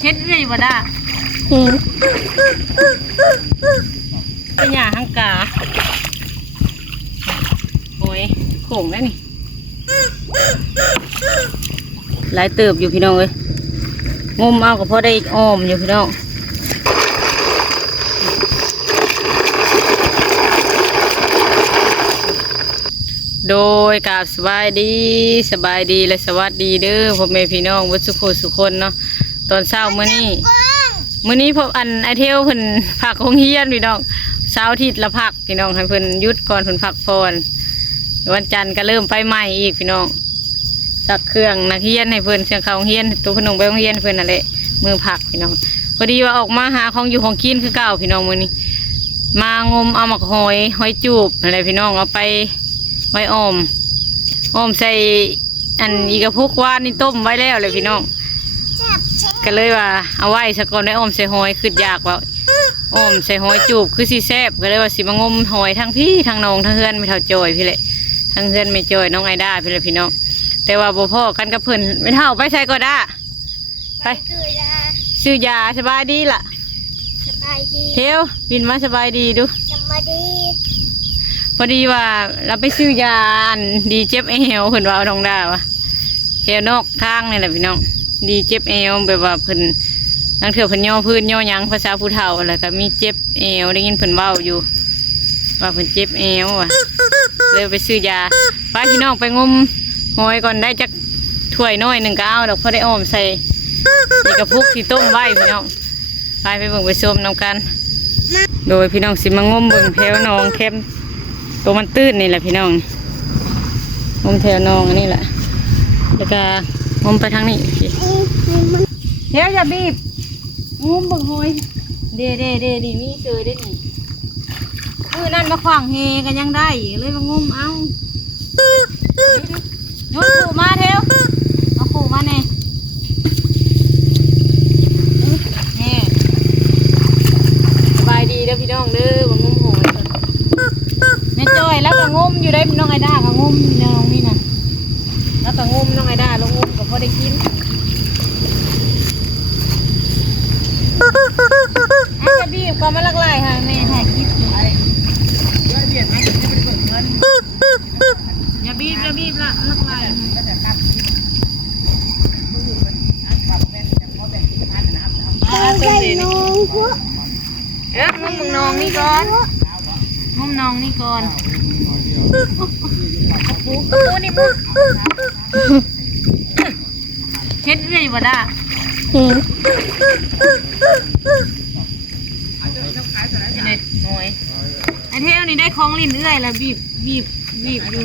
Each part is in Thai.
เช็ดเลยบ่ได้เป็นหยาหังกาโอ้ยโข่งได้นี่หลายเติบอยู่พี่น้องเลยงมเอาก็พอได้อ้อมอยู่พี่น้องโดยกราบสบายดีและสวัสดีเด้อพ่อแม่พี่น้องวัดสุโขสุคนเนาะตอนเช้ามื้อนี้พบอันไอเทลเพิ่นพักโรงเรียนพี่น้องเช้าอาทิตย์ละพักพี่น้องให้เพิ่นหยุดก่อนเพิ่นพักผ่อนวันจันทร์ก็เริ่มไปใหม่อีกพี่น้องซักเครื่องนักเรียนให้เพิ่นเครื่องเข้าโรงเรียนตัวขนมไปโรงเรียนเพิ่นนั่นแหละมือพักพี่น้องพอดีว่าออกมาหาของอยู่ของกินคือเก่าพี่น้องมื้อนี้มางมเอาหมักหอยจูบอะไรพี่น้องเอาไปไว้อ้อมใส่อันอีกระพุกว่านี่ต้มไว้แล้วเลยพี่น้องก็เลยว่าเอาไว้สะก่อนได้อ้อมใส่หอยคืออยากว่าอ้อมใส่หอยจูบคือสีแซ่บก็เลยว่าสิมางมหอยทั้งพี่ทั้งน้องทั้งเฮือนไม่เท่าจอยพี่เลยทั้งเฮือนไม่จอยน้องไอด้าพี่เลยพี่น้องแต่ว่าบ่พ่อกันกับเพิ่นไม่เท่าไปใส่ก็ได้ไปซื้อยาสบายดีล่ะสบายดีเทวบินมาสบายดีดูสบายดีพอดีว่าเราไปซื้อยาดีเจ็บเอวเพิ่นว่าเอาน้องดาวะแถวนอกทางนี่แหละพี่น้องดีเจ็บเอวแบบว่าเพิ่นนั่งเถื่อเพิ่นย่อพื้นย่อยังภาษาผู้เฒ่าอะไรก็มีเจ็บเอวได้ยินเพิ่นเว้าอยู่ว่าเพิ่นเจ็บเอวว่ะเลยไปซื้อยาไปพี่น้องไปงมหอยก่อนได้จักถ้วยน้อยหนึ่งก็เอาดอกพอได้อ้อมใส่ในกระพุกที่ต้มไว้พี่น้องไปเบิ่งไปชมน้ำกันโดยพี่น้องสิมางมเบิ่งแถวหนองเข้มตัวมันตื้นนี่แหละพี่น้องงมแถวหนองนี่แหละแล้วก็งมไปทางนี้เดี๋ยวอย่าบีบงมเบิ่งหอยเดดีมีเจอได้นี่นั่นมาขวางเฮกันยังได้เลยมางมเอาโยนขู่มาเทวเอาขู่มาเน่สบายดีเด้อพี่น้องเด้อมางมหอยแม่จอยแล้วก็งมอยู่ได้น้องไอด้าก็งมน้องนี่นะแล้วก็งมน้องไอด้าลงงมก็พอได้กินจะบีบก็มาลักไล่ค่ะแม่ถ่ายคลิปอยู่อย่าบีบละลักไล่ใส่น้องพวกงมน้องนี่ก่อนงมน้องนี่ก่อนปูนี่ปูเช็ดเลยบ่ได้ไอเทลนี่ได้คล้องลิ้นเอื้อยแล้วบีบดู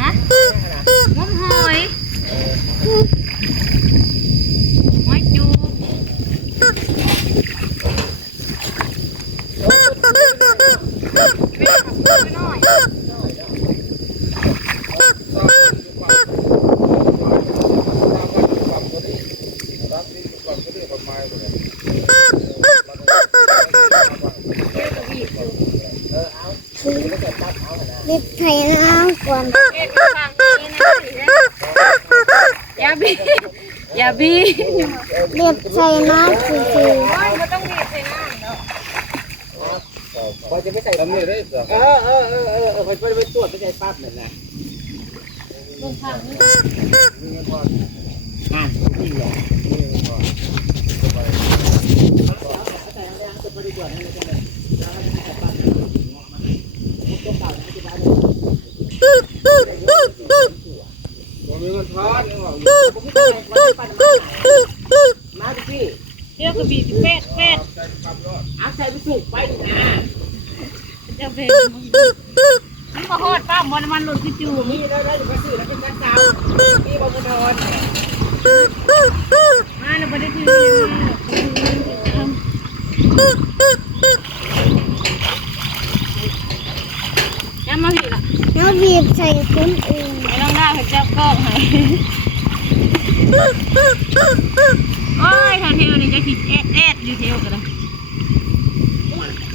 ฮะงมหอยจูรีบใส่น้ำก่อนอย่าบีรีบใส่น้ำคือไม่ต้องบีบใส่น้ำเนาะพอจะไม่ใส่ทำนี่ได้เหรอไปตรวจไม่ใช่ปั๊บเลยนะลงทางนี้จริงเหรอมีเงินทอนมาดิพี่เดี๋ยวก็บีบเป็ดเอาใส่ไปสุกไปดินะจะเป็นมันก็ฮอดป้ามันหลุดที่จูนี่ได้จะไปซื้อแล้วเป็นการสาวนี่บางคนทอนมาแล้วไม่ได้ถือยังมาบีบล่ะแล้วบีบใส่คนอื่นไม่ต้องได้เห็นเจ้าก็ให้ โอ้ยถ้าเที่ยวนี่จะคิดแอดอยู่เที่ยวกันเลย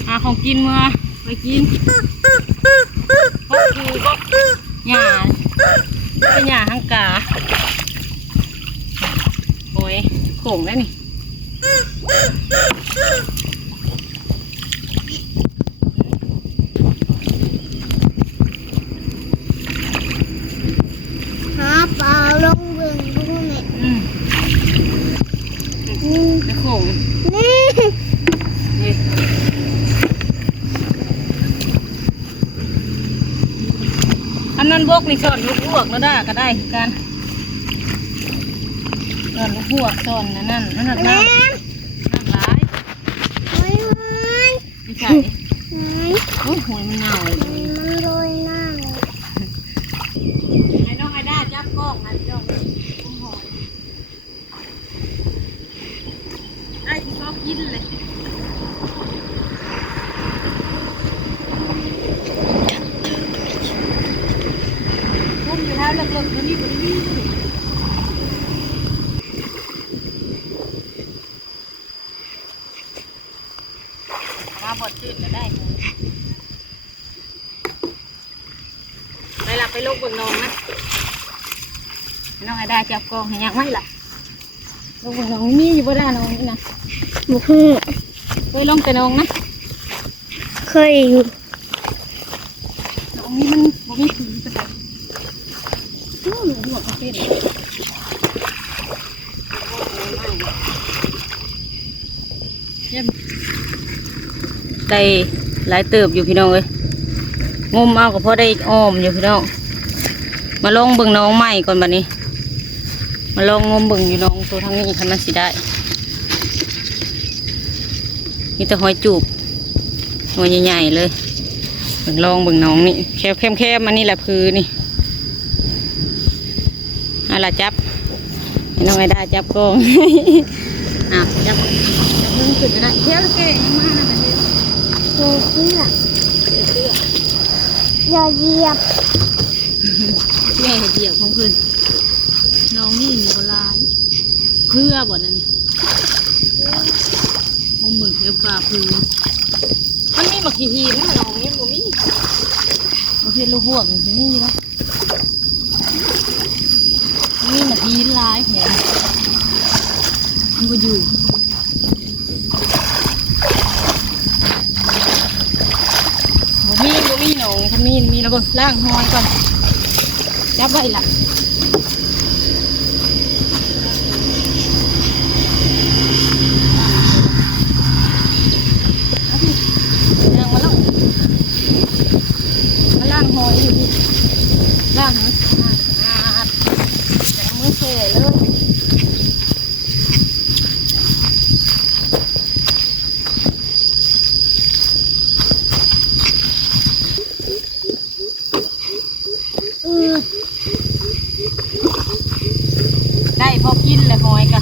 หาของกินมาไปกินพวกกูก็หญ้าเป็นหญ้าหังกาโอ้ยโข่งได้นี่ หาปลาลงเบิ่งดูแม่ จะโข่ง นี่ นี่อันนั้นบกนี่สอนลูกพวกแล้วได้ก็ได้คือกันสอนลูกพวกสอนนั่นน้ำ แม่ ร้าย เฮ้ย ไม่ใช่ เฮ้ย โอ้ยหวยมันเน่าเลย มันโรยหน้าเลย ไอ้น้องไอ้ด้าจับกล้องนะจ้องหอยได้ที่ชอบกินเลยพุ่มอยู่แล้วเลิกๆตัวนี้ตัวนี้มาบดจืดก็ได้ไปหลับไปลูกเบิ่งนองนะน้องไอ้ได้จับกองให้ยังไม่ล่ะลูกเบิ่งนองมีอยู่บ่ได้นองนี่นะ บุคือ ไปลงแต่นองนะ เคยอยู่ นองนี่มันบ่มีผีกระต่ายโอ้หนูหัวกระเป็นได้หลายเติบอยู่พี่น้องเอ้ยงมเอาก็พอได้อ้อมอยู่พี่น้องมาลองเบิ่งน้องใหม่ก่อนบัดนี้มาลองงมเบิ่งอยู่น้องตัวทางนี้คันมันสิได้มีแต่หอยจูบหอยใหญ่ๆเลยเบิ่งลองเบิ่งน้องนี่แคบๆมันนี่แหละพื้นนี่อะไรจับให้น้องไอ้ได้จับกอง จับมือขึ้นก็ได้เที่ยวเก่งมากนะแบบนี้ เคยเสื้อ เสื้อ อย่าเหยียบ แม่เดี่ยวของเพื่อนน้องนี่มีคนร้ายเพื่อบ่นั่นมงเหมือนเที่ยวป่าพื้นมันมีบักทีๆนะน้องนี่บ่มีประเภทลูกห่วงนี่นะนี่มาทีร้ายแผลมันก็อยู่บ่มีหนองทำนี่มีระเบิดล่างหอยก่อนจับไว้ล่ะล่างมาแล้วมาล่างหอยอยู่พี่ล่างนะจะมือเฉยเลยได้พอกินเลยหอยกะ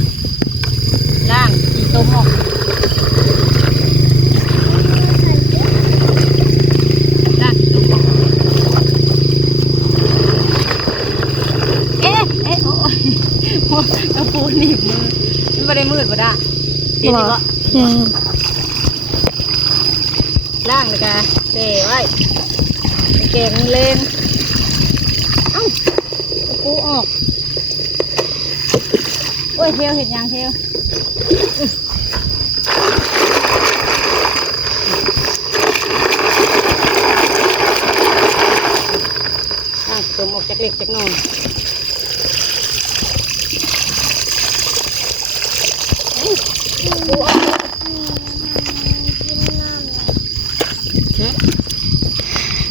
ล่างอีต้มออกล่างอีต้มออกโอ้ยกระปูหนีบมือมันไม่ได้มืดบ่ได้เห็นบ่ล่างเลยกะเซ่ไว้เก่งเล่นเอ้ากระปูออกโอ้ยเที่ยวเห็นยังเที่ยวตัวหมกจากเล็กจากนอน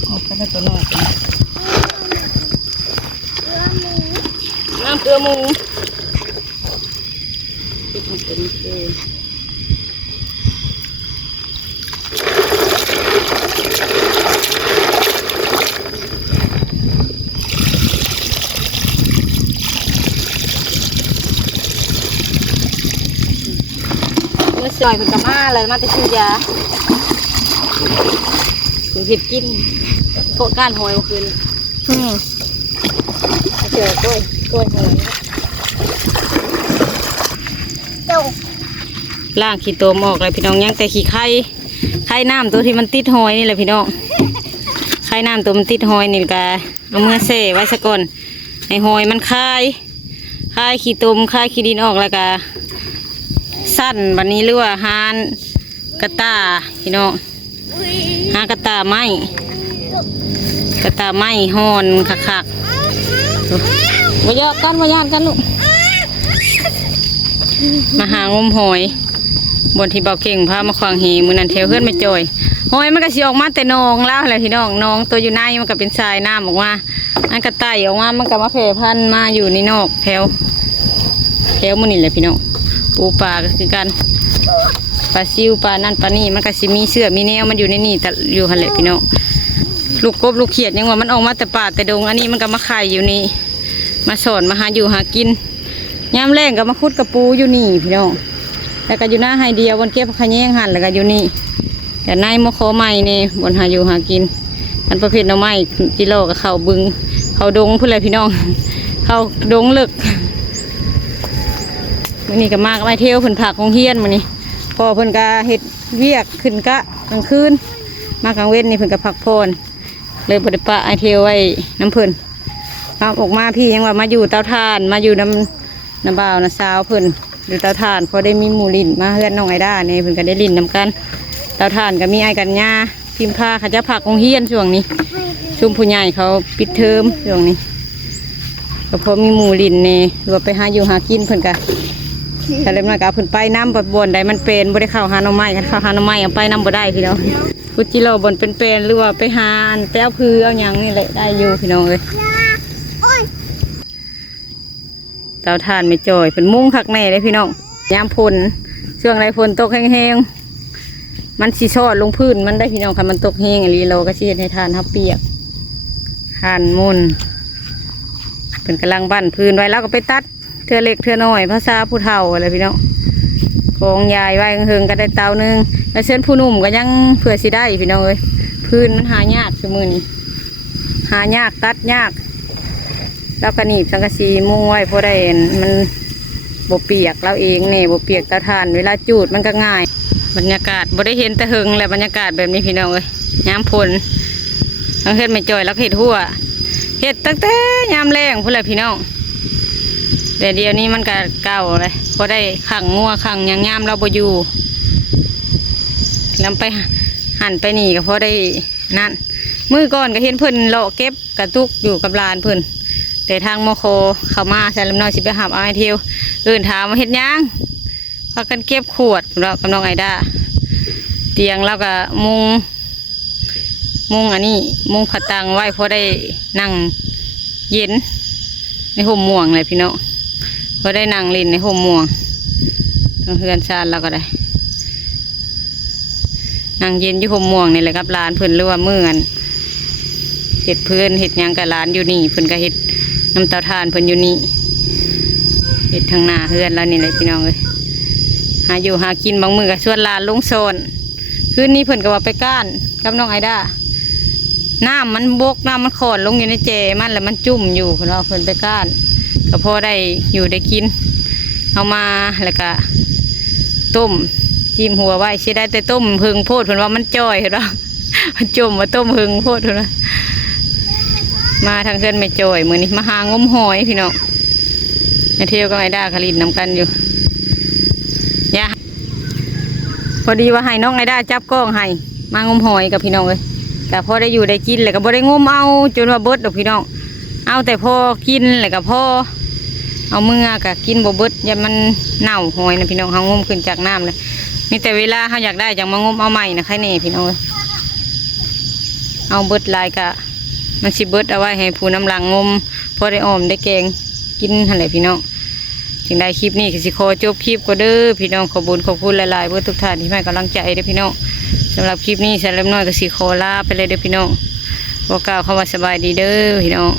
ออกไปแล้วตัวน้อยน้ำเกลือหมูติดมันเป็นเกลือซอยเป็นกระมาเลยมาแต่ซื้อยาถึงผิดกินโคก้านหอยเมื่อคืนเจอกล้วยหอย เจ้า ล่างขี้โตมออกเลยพี่น้องยังแต่ขี้ไข่น้ำตัวที่มันติดหอยนี่แหละพี่น้องไข่น้ำตัวมันติดหอยนี่ก็เอามือเสไว้ซะก่อนให้หอยมันคายขี้ตมคายขี้ดินออกแล้วก็สั้นวันนี้หรือว่าหานกระตาพี่น้องหากระตาไม้หอนคักๆมาเยอะกันมาย่านกันลูกมาหางมหอยบนที่เบาเก่งพามาขวางเหมือนันเทวเพื่อนไม่จอยหอยมันก็สิออกมาแต่นองแล้วอะไรพี่น้องน้องตัวอยู่ในมันก็เป็นทรายน้ำออกมาอันกระต่ายออกมามันก็มาแผ่พันมาอยู่ในนอกแถวมันนี่แหละพี่น้องปูปลาก็คือกันปลาซิวปลานั่นปลานี่มันก็สิมีเสื้อมีแนวมันอยู่ในนี่แต่อยู่หันแหละพี่น้องลูกกบลูกเขียดยังว่ามันออกมาแต่ป่าแต่ดงอันนี้มันก็มาไข่อยู่นี่มาสอนมาหาอยู่หากินยามแรงก็มาคุดกระปูอยู่นี่พี่น้องแล้วก็อยู่หน้าไฮเดียวบนเก็บขะแยงหันแล้วก็อยู่นี่แต่ในมะโคใหม่นี่บนหาอยู่หากินอันประเภทหน่อไม้กิโลกับเขาบึงเขาดงพูดเลยพี่น้องเขาดงเลิกมันนี่ก็มากไปเที่ยวผลผักของเฮียนมันนี่พอเพิ่นกาเห็ดเวียกขึ้นกะกลางคืนมากลางเว้นนี่เพิ่นกะพักพรเลยบริปะไอเที่ยวไว้น้ำเพิ่นเอาออกมาพี่ยังว่ามาอยู่เตาถ่านมาอยู่น้ำบ่าวน้ำสาวเพิ่นอยู่เตาถ่านพอได้มีหมูลินมาเฮือนน้องไอด้าเนี่ยเพิ่นก็ได้ลินนำกันเตาถ่านก็มีไอกันหญ้าพิมพ์ผ้าเขาจะผักของเฮียนช่วงนี้ชุมผู้ใหญ่เขาปิดเทอมช่วงนี้ก็พอมีหมูลินเนี่ยรวมไปหาอยู่หากินเพิ่นกะแต่เล็กน้อยก็เพิ่นไปน้ำบนใดมันเป็นบ่ได้เข้าหาหน่อไม้กันเข้าหาหน่อไม้เอาไปน้ำบ่ได้พี่น้องพุจิโร่บนเป็นหรือว่าไปหาอันแป้วพือเอาหยังนี่แหละได้อยู่พี่น้องเลยเตาถ่านไม่จ่อยเป็นมุ้งคักแน่เลยพี่น้องยามฝนช่วงไรฝนตกแห้งๆมันสีชอดลงพื้นมันได้พี่น้องค่ะมันตกแห้งอะไรเราก็ชี้ให้ทานทับเปียกทานมุนเป็นกำลังบั่นพื้นไว้แล้วก็ไปตัดเทือเล็กเทือน้อยภาษาผู้เฒ่าอะไรพี่น้องกองยายไว้เฮิงก็ได้เตานึงแล้วเส้นผู้หนุ่มก็ยังเผื่อสิได้พี่น้องเลยพื้นมันหายากชั่วมือนี้หายากตัดยากแล้วก็หนีบสังกะสีมุ้งไว้เพราะได้มันบเปียกเราเองเนี่ยบเปียกเตาถ่านเวลาจูดมันก็ง่ายบรรยากาศบ่ได้เห็นแต่เฮิงแหละบรรยากาศแบบนี้พี่น้องเลยยามฝนทั้งเฮ็ดไม่จ่อยแล้วเฮ็ดหัวเฮ็ดตั้งแต่ยามแรงพุ่นแหละพี่น้องแต่เดี๋ยวนี้มันก็เก่าเลยพอได้ขังงัวขังยังยามเราบ่อยู่แล้วไปหันไปนี่ก็พอได้นั่นมือก่อนก็เห็นเพิ่นเลาะเก็บกระตุกอยู่กับลานเพิ่นแต่ทางมโคเข้ามาใส่ลำน้อยสิไปหาเอาไอเทียวถามมาเฮ็ดยังพากันเก็บขวดเรากับน้องไอด้าเตียงแล้วก็มุงอันนี้มุงผัดตังไว้พอได้นั่งเย็นในห่มม่วงเลยพี่น้องพอได้นั่งเล่นในห่มม่วงทางเฮือนชาญเราก็ได้นั่งเย็นอยู่ห่มม่วงนี่แหละครับร้านเพิ่นหรือว่ามื้อกันเห็ดเพื่อนเห็ดยังกับร้านอยู่นี่เพิ่นก็เห็ดน้ำเตาถ่านเพิ่นอยู่นี่เห็ดทางหน้าเฮือนแล้วนี่แหละพี่น้องเลยหาอยู่หากินบางมื้อก็ชวนร้านลงโซนคืนนี้เพิ่นก็ว่าไปก้านกับน้องไอด้าน้ำมันบกน้ำมันขอดลงอยู่ในเจมันแล้วมันจุ่มอยู่เพิ่นว่าเพิ่นไปก้านก็พอได้อยู่ได้กินเอามาแล้วก็ต้มจิ้มหัวไว้ใช้ได้แต่ต้มหึงโพดเพิ่นว่ามันจ่อยเห็นป่ะมันจุ่มมาต้มหึงโพดเพิ่นว่ามาทางเส้นไม่จ่อยมือนี้มาหางมหอยพี่น้องมาเที่ยวกับไอด้าคลินน้ำกันอยู่เนี่ยพอดีว่าให้น้องไอด้าจับกล้องให้มางมหอยกับพี่น้องเลยแต่พอได้อยู่ได้กินเลยก็บ่ได้งมเอาจนว่าเบิดดอกพี่น้องเอาแต่พอกินเลยก็พอเอาเมื่อก็กินบ่เบิดอย่ามันเน่าหอยนะพี่น้องเขางมขึ้นจากน้ำเลยมีแต่เวลาเขาอยากได้จังมางมเอาใหม่นะใครเนี่ยพี่น้องเลยเอาเบิดลายกะมันสิเบิดเอาไว้ให้ผู้น้ำลังงมพอได้ออมได้แกงกินอะไรพี่น้องถึงได้คลิปนี้ก็สิขอจบคลิปก็เด้อพี่น้องขอบุญขอบคุณหลายๆเพื่อทุกท่านที่ให้กำลังใจเด้อพี่น้องสำหรับคลิปนี้สำหรับน้อยก็สิขอลาไปเลยเด้อพี่น้องบอกกล่าวคำว่าสบายดีเด้อพี่น้อง